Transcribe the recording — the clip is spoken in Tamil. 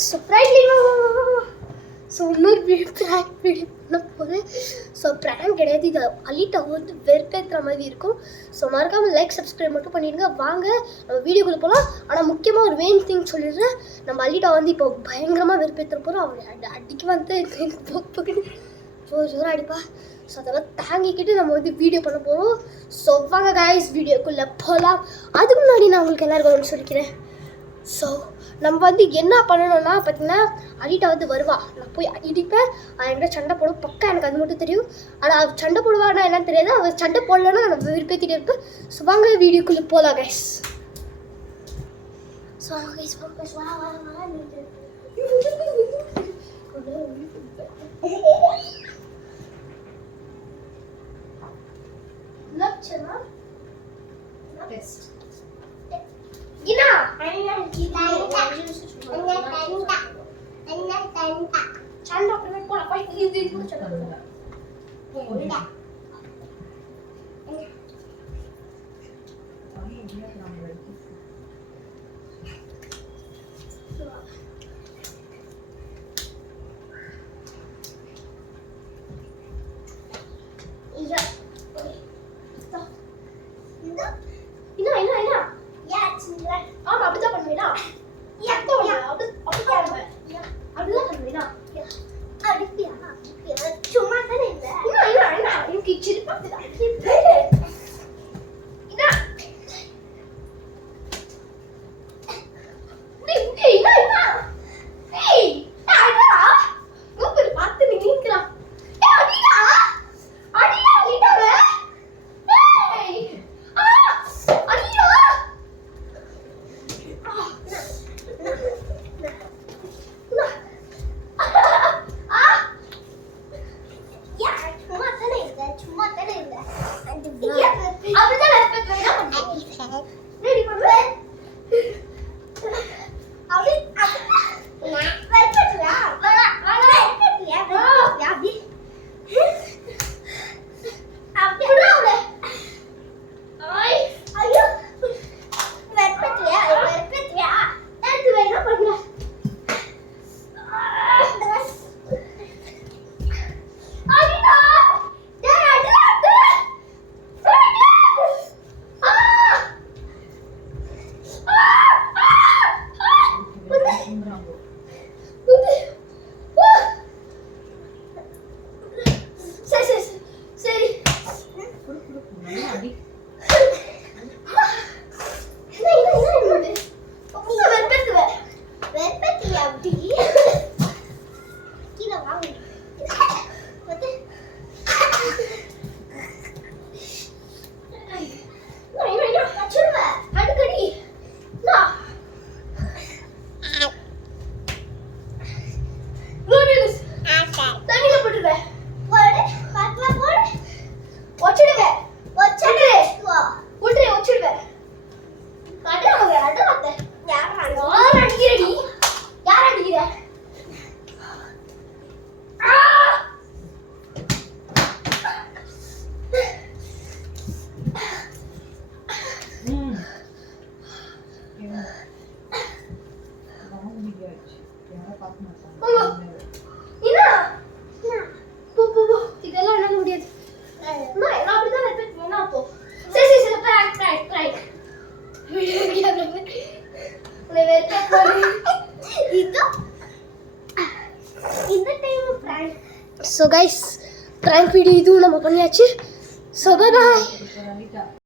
ஸோ ப்ராங்க் ஸோ இன்னொரு ப்ராங்க் வீடியோ பண்ண போகிறேன். ஸோ ப்ராங்க் கிடையாது, இது அலிட்டா வந்து வெறுப்பேற்றுற மாதிரி இருக்கும். ஸோ மறக்காமல் லைக் சப்ஸ்கிரைப் மட்டும் பண்ணிடுங்க. வாங்க நம்ம வீடியோக்குள்ளே போகலாம். ஆனால் முக்கியமாக ஒரு மெயின் திங் சொல்லிடுறேன். நம்ம அலிட்டா வந்து இப்போ பயங்கரமாக வெறுப்பேற்ற போகிறோம். அவனை அடிக்க வந்து ஜோராக அடிப்பா. ஸோ அதெல்லாம் தாங்கிக்கிட்டு நம்ம வந்து வீடியோ பண்ண போகிறோம். ஸோ வாங்க காய்ஸ் வீடியோக்குள்ளே போகலாம். அதுக்கு முன்னாடி நான் உங்களுக்கு எல்லாருக்கும் ஒன்று சொல்லிக்கிறேன். ஸோ நம்ம வந்து என்ன பண்ணணும்னா பார்த்தீங்கன்னா, அலிட்டா வந்து வருவா, நான் போய் இடிப்பேன், என்கிட்ட சண்டை போடும் பக்கா, எனக்கு அது மட்டும் தெரியும். ஆனால் அவள் சண்டை போடுவான்னா என்னன்னு தெரியாது. அவள் சண்டை போடலன்னா நான் விருப்பத்திட்டே இருப்பேன். ஸோ வாங்க வீடியோக்குள்ளே போகலாம் கைஸ். ஸோ வாங்க கைஸ், வாங்க கைஸ், வா வா வா. லட்சணா test Gina, canda primer pola, poi ini dulu canda. Udah. Iya. Ina. ஆமா அப்படிதான் பண்ணுவீனா? அப்படிதான் பண்ணுவீனா? அடிப்பியா? சும்மா தானே இல்லை எனக்கு சிரிப்பா இதெல்லாம் என்ன முடியாது. நான் அப்படிதான் வெப்பேன் அப்போ. சரி prank So guys, prank video இதுவும் நம்ம பண்ணியாச்சு. So bye bye.